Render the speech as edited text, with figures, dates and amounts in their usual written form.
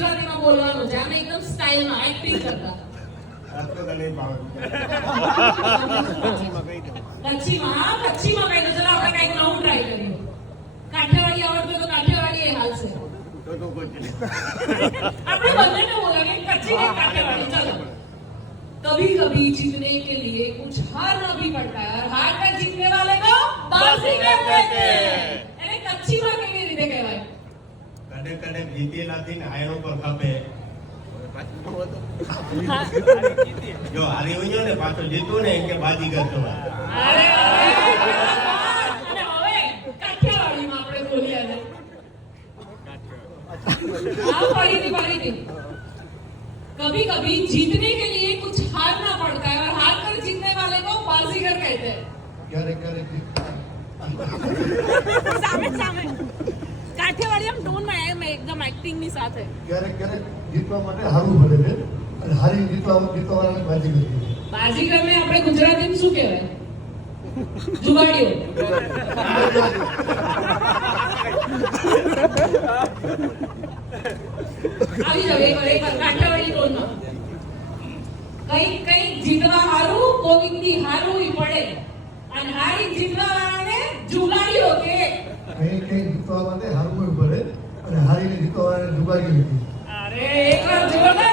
ગુજરાતીમાં બોલવાનું છે આમ એકદમ સ્ટાઇલમાં એક્ટિંગ કરતા કચ્છીમાં કચ્છીમાં કઈ ચલો આપણે કઈક નવું ટ્રાય કરીએ કાઠિયાવાડી આવડતું તો કાઠિયાવાડી એ હાલશે આપણે બંનેને બોલાવીએ કચ્છી ને काठियावाड़ी चलो कभी कभी जीतने के लिए कुछ हारना भी पड़ता है और हार कर जीतने वाले को बाजीगर कहते हैं એને કચ્છીમાં કેવી રીતે કહેવાય કડે કડે જીતેલા થી હાયરો પર ખપે જો હારી હોય ને પાછો જીતું ને કે બાજીગર કહેવાય અરે અને હવે કાઠિયાવાડીમાં આપણે બોલીએ ને फरीदी कभी कभी जीतने के लिए कुछ हारना पड़ता है और हार कर जीतने वाले को बाजीगर कहते हैं સામે કાઠિયાવાડી આમ ટોન માં એમ એકદમ એક્ટિંગ ની સાથે ક્યારેક જીતવા માટે હારવું પડે છે અને હારી જીતવાને બાજીગર બાજીગર ને આપણે ગુજરાતીમાં શું કહેવાય જુગાડીઓ આવી જાવ એક વાર કાઠિયાવાડી ટોનમાં કઈ જીતવા હારું કોવિંદી હારું પડે અને હારી જીતવા વાળાને જુગાડીઓ કે કઈ જીતવા માટે હારવું પડે અને હારીને જીતવા વાળાને જુગાડીઓ કે અરે એક વાર જોરદાર